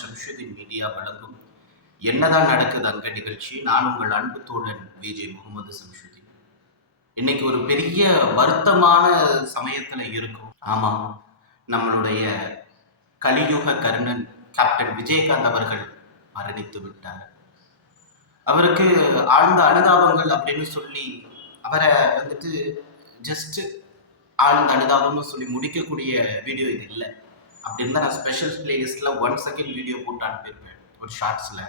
Shamsuddin media வழங்கும் என்னதான் நடக்குது அங்க நிகழ்ச்சி நான் உங்கள் அன்பு தோழன் விஜய் முகமது சம்ஷுதீன் இன்னைக்கு ஒரு பெரிய வருத்தமான சமயத்துல இருக்கும். ஆமா நம்மளுடைய கலியுக கர்ணன் கேப்டன் விஜயகாந்த் அவர்கள் மரணித்து விட்டார். அவருக்கு ஆழ்ந்த அனுதாபங்கள் அப்படின்னு சொல்லி அவரை வந்துட்டு ஜஸ்ட் ஆழ்ந்த அனுதாபம்னு சொல்லி முடிக்கக்கூடிய வீடியோ இது இல்லை. அப்படி இருந்தால் நான் ஸ்பெஷல் பிளேலிஸ்ட்டில் ஒன் செகண்ட் வீடியோ போட்டு அனுப்பியிருப்பேன் ஒரு ஷார்ட்ஸில்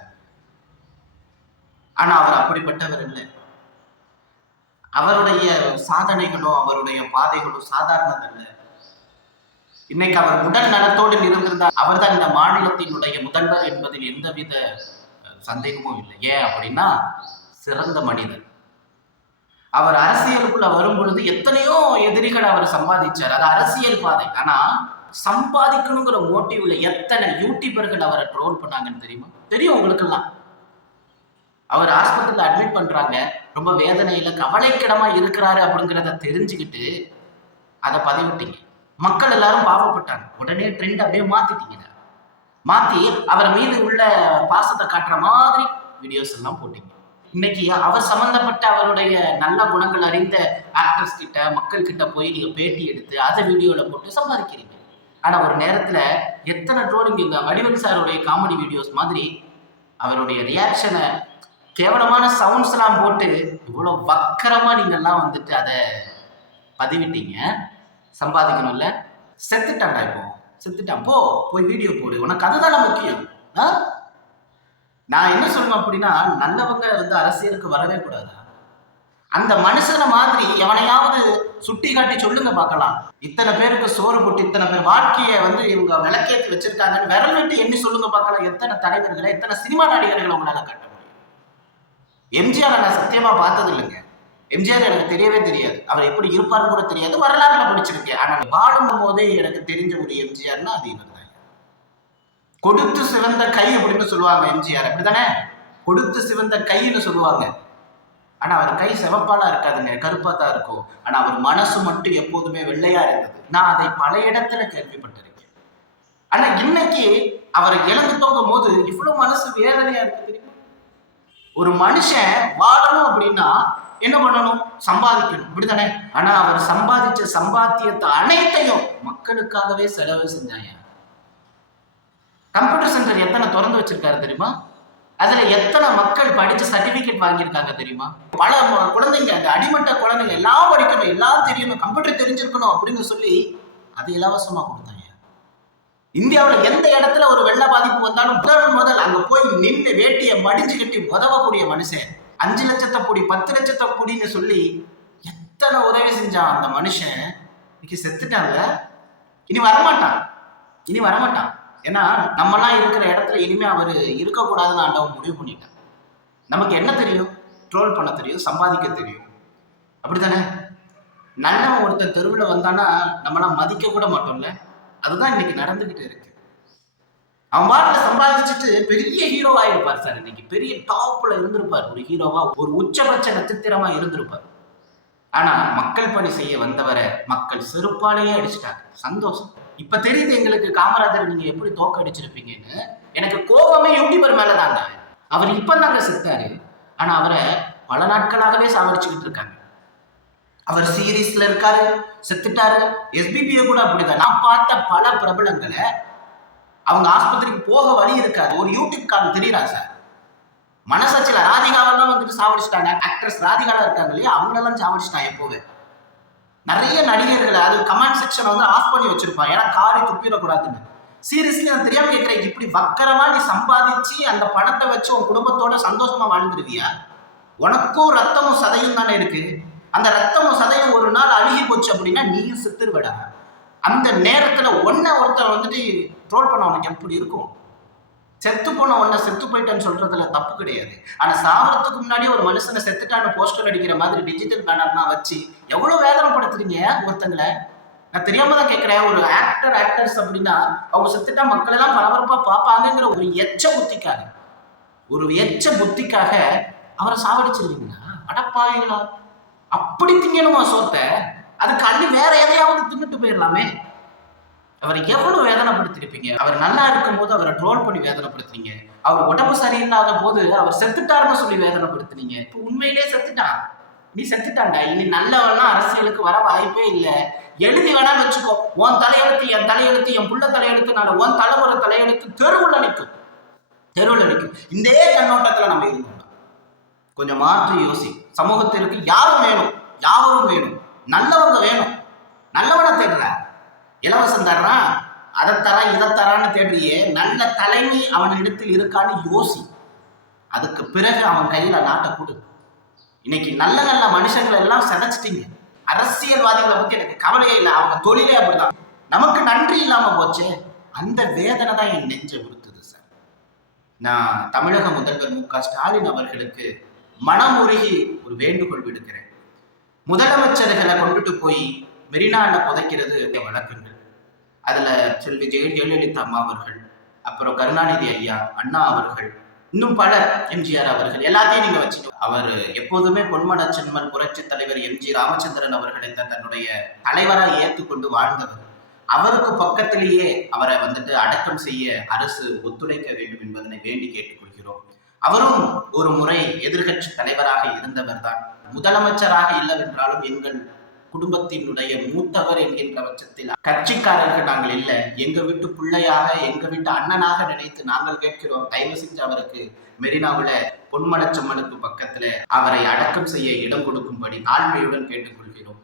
ஆனால் அவர் அப்படிப்பட்டவர் இல்லை. அவருடைய சாதனைகளும் அவருடைய பாதைகளும் சாதாரணதல்ல இன்னைக்கு அவர் உடல் நலத்தோடு இருந்திருந்தால் அவர்தான் இந்த மாநிலத்தினுடைய முதல்வர் என்பதில் எந்தவித சந்தேகமும் இல்லை. ஏன் அப்படின்னா சிறந்த மனிதன் அவர் அரசியலுக்குள்ள வரும் பொழுது எத்தனையோ எதிரிகள் அவர் சம்பாதிச்சார். அது அரசியல் பாதை. ஆனா சம்பாதிக்கணுங்கிற மோட்டிவ்ல எத்தனை யூடியூபர்கள் அவரை ட்ரோல் பண்ணாங்கன்னு தெரியுமா? தெரியும் உங்களுக்கெல்லாம். அவர் ஆஸ்பத்திரியில் அட்மிட் பண்றாங்க. ரொம்ப வேதனையில கவலைக்கிடமா இருக்கிறாரு அப்படிங்கிறத தெரிஞ்சுக்கிட்டு அதை பதிவிட்டீங்க. மக்கள் எல்லாரும் பாவப்பட்டாங்க. உடனே ட்ரெண்ட் அப்படியே மாத்திட்டீங்க மாத்தி அவர் மீது உள்ள பாசத்தை காட்டுற மாதிரி வீடியோஸ் எல்லாம் போட்டீங்க. இன்னைக்கு அவர் சம்பந்தப்பட்ட அவருடைய நல்ல குணங்கள் அறிந்த ஆக்டர்ஸ் கிட்ட மக்கள் கிட்ட போய் நீங்க பேட்டி எடுத்து அதை வீடியோல போட்டு சம்பாதிக்கிறீங்க. ஆனா ஒரு நேரத்துல எத்தனை ட்ரோலிங் இந்த வடிவல் சாருடைய காமெடி வீடியோஸ் மாதிரி அவருடைய ரியாக்ஷனை கேவலமான சவுண்ட்ஸ் எல்லாம் போட்டு இவ்வளவு வக்கரமா நீங்க எல்லாம் வந்துட்டு அதை பதிவிட்டீங்க. சம்பாதிக்கணும்ல. செத்துட்டான்டா இப்போ. செத்துட்டான். போ போய் வீடியோ போடு. உனக்கு அதுதானே முக்கியம். ஆ? நான் என்ன சொல்லுவேன் அப்படின்னா நல்லவங்க வந்து அரசியலுக்கு வரவே கூடாதா? அந்த மனுஷனை மாதிரி எவனையாவது சுட்டி காட்டி சொல்லுங்க பார்க்கலாம். இத்தனை பேருக்கு சோறு போட்டு இத்தனை பேர் வாழ்க்கையை வந்து இவங்க விளக்கேற்றி வச்சிருக்காங்கன்னு விரல் விட்டு எண்ணி சொல்லுங்க பார்க்கலாம். எத்தனை தலைவர்களை எத்தனை சினிமா நடிகர்களை உங்களால கட்ட முடியும்? எம்ஜிஆர் நான் சத்தியமா பார்த்தது இல்லைங்க எம்ஜிஆர் எனக்கு தெரியவே தெரியாது. அவர் எப்படி இருப்பாருன்னு கூட தெரியாது. வரலாறுல படிச்சிருக்கேன். ஆனா வாழும் போதே எனக்கு தெரிஞ்ச ஒரு எம்ஜிஆர்னா அது இவர் தான் கொடுத்து சிவந்த கை அப்படின்னு சொல்லுவாங்க எம்ஜிஆர். அப்படித்தானே? கொடுத்து சிவந்த கைன்னு சொல்லுவாங்க. ஆனால் அவர் கை சிவப்பாலா இருக்காதுங்க கருப்பாக தான் இருக்கும். ஆனால் அவர் மனசு மட்டும் எப்போதுமே வெள்ளையாக இருந்தது. நான் அதை பல இடத்துல கேள்விப்பட்டிருக்கேன். ஆனால் இன்னைக்கு அவரை இழந்து போகும் போது இவ்வளோ மனசு வேதனையாக இருக்கு தெரியுமா? ஒரு மனுஷன் வாழணும் அப்படின்னா என்ன பண்ணணும்? சம்பாதிக்கணும். இப்படிதானே ஆனா அவர் சம்பாதிச்ச சம்பாத்தியத்தை அனைத்தையும் மக்களுக்காகவே செலவு செஞ்சாங்க. கம்ப்யூட்டர் சென்டர் எத்தனை திறந்து வச்சிருக்காரு தெரியுமா? அதுல எத்தனை மக்கள் படிச்சு சர்டிபிகேட் வாங்கியிருக்காங்க தெரியுமா? பல குழந்தைங்க அந்த அடிமட்ட குழந்தைங்க எல்லாம் படிக்கணும் எல்லாம் தெரியணும் கம்ப்யூட்டர் தெரிஞ்சிருக்கணும் அப்படின்னு சொல்லி அது இலவசமா கொடுத்தாங்க. இந்தியாவில் எந்த இடத்துல ஒரு வெள்ள பாதிப்பு வந்தாலும் முதல் முதல் அங்க போய் நின்று வேட்டியை மடிச்சு கட்டி உதவக்கூடிய மனுஷன் அஞ்சு லட்சத்தை கூடி பத்து லட்சத்தை கூடின்னு சொல்லி எத்தனை உதவி செஞ்சான் அந்த மனுஷன்? இன்னைக்கு செத்துட்டான்ல. இனி வரமாட்டான். இனி வரமாட்டான். ஏன்னா நம்மலாம் இருக்கிற இடத்துல இனிமே அவர் இருக்கக்கூடாதுன்னு ஆண்டவன் முடிவு பண்ணிட்டான் நமக்கு என்ன தெரியும்? ட்ரோல் பண்ண தெரியும் சம்பாதிக்க தெரியும். அப்படித்தானே? நல்லவன் ஒருத்தன் தெருவில் வந்தானா நம்மளாம் மதிக்க கூட மாட்டோம்ல? அதுதான் இன்னைக்கு நடந்துகிட்டு இருக்கு. அவன் பாட்டில் சம்பாதிச்சுட்டு பெரிய ஹீரோவா இருப்பார் சார் இன்னைக்கு. பெரிய டாப்ல இருந்திருப்பார். ஒரு ஹீரோவா ஒரு உச்சபட்ச நட்சத்திரமா இருந்திருப்பார். ஆனா மக்கள் பணி செய்ய வந்தவரை மக்கள் செருப்பாலேயே அடிச்சிட்டாங்க. சந்தோஷம். இப்ப தெரியுது எங்களுக்கு காமராஜர் நீங்க எப்படி தோக்கடிச்சிருப்பீங்கன்னு எனக்கு கோபமே யூடியூபர் மேலதாங்க அவர் இப்ப தாங்க செத்தாரு. ஆனா அவரை பல நாட்களாகவே சாகடிச்சுக்கிட்டு இருக்காங்க. அவர் சீரீஸ்ல இருக்காரு செத்துட்டாரு. எஸ்பிபியை கூட அப்படிதான். நான் பார்த்த பல பிரபலங்களை அவங்க ஆஸ்பத்திரிக்கு போக வழி இருக்காது. ஒரு யூடியூப் காரன் தெரியுறா சார்? மனசாட்சியில ராதிகாவெல்லாம் வந்துட்டு சாவடிச்சிட்டாங்க ஆக்ட்ரஸ் ராதிகாலாம் இருக்காங்க இல்லையா? அவங்களெல்லாம் சாவடிச்சிட்டாங்க எப்போவே நிறைய நடிகர்கள் அது கமெண்ட் செக்ஷன் வந்து ஆஃப் பண்ணி வச்சிருப்பான் ஏன்னா காரி துப்பிடக்கூடாதுன்னு. சீரியஸ்லி நான் தெரியாம கேட்கிறேன் இப்படி வக்கரமா நீ சம்பாதிச்சு அந்த பணத்தை வச்சு உன் குடும்பத்தோட சந்தோஷமா வாழ்ந்துருவியா? உனக்கும் ரத்தமும் சதையும் தானே இருக்கு. அந்த ரத்தமும் சதையும் ஒரு நாள் அழுகி போச்சு அப்படின்னா நீயும் செத்துருவடா. அந்த நேரத்துல ஒன்ன ஒருத்தர் வந்துட்டு ட்ரோல் பண்ண உனக்கு எப்படி இருக்கும்? செத்து போன ஒன்ன செத்து போயிட்டேன்னு சொல்றதுல தப்பு கிடையாது. ஆனா சாவறதுக்கு முன்னாடி ஒரு மனுஷனை செத்துட்டான்னு போஸ்டர் அடிக்கிற மாதிரி டிஜிட்டல் பேனர்லாம் வச்சு எவ்வளவு வேதனைப்படுத்துறீங்க ஒருத்தங்களை? நான் தெரியாம தான் கேட்கிறேன் ஒரு ஆக்டர் ஆக்டர்ஸ் அப்படின்னா அவங்க செத்துட்டா மக்கள் எல்லாம் பரபரப்பா பார்ப்பாங்கங்கிற ஒரு எச்ச புத்திக்காக ஒரு எச்ச புத்திக்காக அவரை சாவடிச்சிருவீங்களா? அடப்பாவீங்களா அப்படி திங்கணுமா சோத்தை? அதுக்கு அள்ளி வேற எதையாவது தின்னுட்டு போயிடலாமே. அவரை எவ்வளவு வேதனைப்படுத்திருப்பீங்க அவர் நல்லா இருக்கும் போது அவரை ட்ரோல் பண்ணி வேதனைப்படுத்துறீங்க. அவர் உடம்பு சரியில்லாத போது அவர் செத்துட்டாருன்னு சொல்லி வேதனைப்படுத்துனீங்க. இப்போ உண்மையிலே செத்துட்டான் நீ செத்துட்டான்டா. இனி நல்லவெல்லாம் அரசியலுக்கு வர வாய்ப்பே இல்லை. எழுதி வேணா வச்சுக்கோ. உன் தலையெழுத்து என் தலையெழுத்து என் புள்ள தலையெழுத்து நான் உன் தலைமுறை தலையெழுத்து தெருவில் நிற்கும் தெருவில் நிற்கும் இந்த கண்ணோட்டத்துல நம்ம இருந்தோம் கொஞ்சம் மாற்றி யோசி. சமூகத்திற்கு யாரும் வேணும். யாவரும் வேணும். நல்லவங்க வேணும் நல்லவனை தேடுற இலவசம் தர்றான் அதை தரான் இதை தரான்னு தேடுறியே நல்ல தலைமை அவன் இடத்தில் இருக்கான்னு யோசி. அதுக்கு பிறகு அவன் கையில நாட்டை கொடு. இன்னைக்கு நல்ல நல்ல மனுஷங்களை எல்லாம் சிதைச்சிட்டீங்க. அரசியல்வாதிகளை பத்தி எனக்கு கவலையே இல்லை. அவங்க தொழிலே அப்படிதான். நமக்கு நன்றி இல்லாம போச்சே. அந்த வேதனை தான் என் நெஞ்சை உறுத்துது சார். நான் தமிழக முதல்வர் மு க. ஸ்டாலின் அவர்களுக்கு மனமுருகி ஒரு வேண்டுகோள் விடுக்கிறேன். முதலமைச்சர்களை கொண்டுட்டு போய் மெரினாவில் புதைக்கிறது வழக்குங்கள் அதுல செல்வி ஜெய ஜெயலலிதா அம்மா அவர்கள் அப்புறம் கருணாநிதி ஐயா அண்ணா அவர்கள் இன்னும் பல எம்ஜிஆர் அவர்கள் எல்லாத்தையும் நீங்க வச்சுக்கோ அவர் எப்போதுமே பொன்மன சென்மன் புரட்சி தலைவர் எம்ஜி ராமச்சந்திரன் அவர்களை தான் தன்னுடைய தலைவராக ஏற்றுக்கொண்டு வாழ்ந்தவர். அவருக்கு பக்கத்திலேயே அவரை வந்துட்டு அடக்கம் செய்ய அரசு ஒத்துழைக்க வேண்டும் என்பதனை வேண்டி கேட்டுக்கொள்கிறோம். அவரும் ஒரு முறை எதிர்கட்சி தலைவராக இருந்தவர் தான் முதலமைச்சராக இல்லவென்றாலும் எங்கள் குடும்பத்தினுடைய மூத்தவர் என்கின்ற பட்சத்தில் கட்சிக்காரர்கள் நாங்கள் இல்லை. எங்க வீட்டு பிள்ளையாக எங்க வீட்டு அண்ணனாக நினைத்து நாங்கள் கேட்கிறோம். தயவு செஞ்சு அவருக்கு மெரினாவுல பொன்மலச்சம்மனுக்கு பக்கத்துல அவரை அடக்கம் செய்ய இடம் கொடுக்கும்படி தாழ்மையுடன் கேட்டுக்கொள்கிறோம்.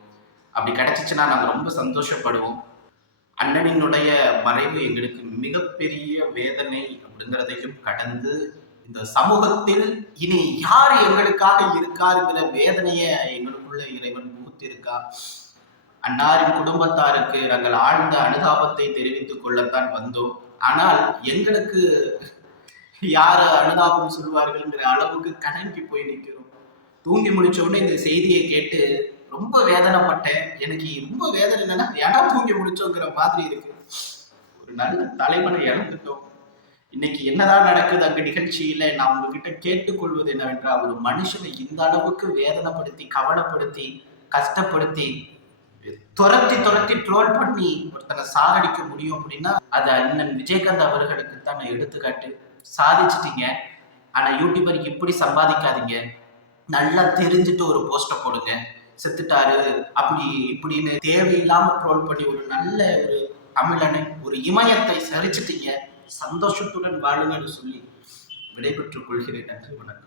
அப்படி கிடைச்சிச்சுன்னா நாங்கள் ரொம்ப சந்தோஷப்படுவோம். அண்ணனினுடைய மறைவு எங்களுக்கு மிகப்பெரிய வேதனை அப்படிங்கிறதையும் கடந்து இந்த சமூகத்தில் இனி யார் எங்களுக்காக இருக்காருங்கிற வேதனையை எங்களுக்குள்ள இறைவன் கொடுத்திருக்கா? அன்னாரின் குடும்பத்தாருக்கு நாங்கள் ஆழ்ந்த அனுதாபத்தை தெரிவித்துக் கொள்ளத்தான் வந்தோம். ஆனால் எங்களுக்கு யார் அனுதாபம் சொல்வார்கள்ங்கிற அளவுக்கு கடங்கி போய் நிற்கிறோம். தூங்கி முடிச்ச உடனே இந்த செய்தியை கேட்டு ரொம்ப வேதனைப்பட்டேன். எனக்கு ரொம்ப வேதனை என்னன்னா இடம் தூங்கி முடிச்சோங்கிற மாதிரி இருக்கு. ஒரு நல்ல தலைவனை இழந்துட்டோம். இன்னைக்கு என்னதான் நடக்குது அங்க நிகழ்ச்சியில நான் உங்ககிட்ட கேட்டுக்கொள்வது என்னவென்றால் ஒரு மனுஷனை இந்த அளவுக்கு வேதனைப்படுத்தி கவலைப்படுத்தி கஷ்டப்படுத்தி துரத்தி துரத்தி ட்ரோல் பண்ணி ஒருத்தனை சாகடிக்க முடியும் அப்படின்னா அது அண்ணன் விஜயகாந்த் அவர்களுக்கு தான் எடுத்துக்காட்டு. சாதிச்சிட்டீங்க. ஆனால் யூடியூபர் இப்படி சம்பாதிக்காதீங்க. நல்லா தெரிஞ்சுட்டு ஒரு போஸ்டை போடுங்க. செத்துட்டாரு அப்படி இப்படின்னு தேவையில்லாமல் ட்ரோல் பண்ணி ஒரு நல்ல ஒரு தமிழனை ஒரு இமயத்தை சரிச்சிட்டீங்க. சந்தோஷத்துடன் வாழுங்கன்னு சொல்லி விடைபெற்றுக் கொள்கிறேன். நன்றி வணக்கம்.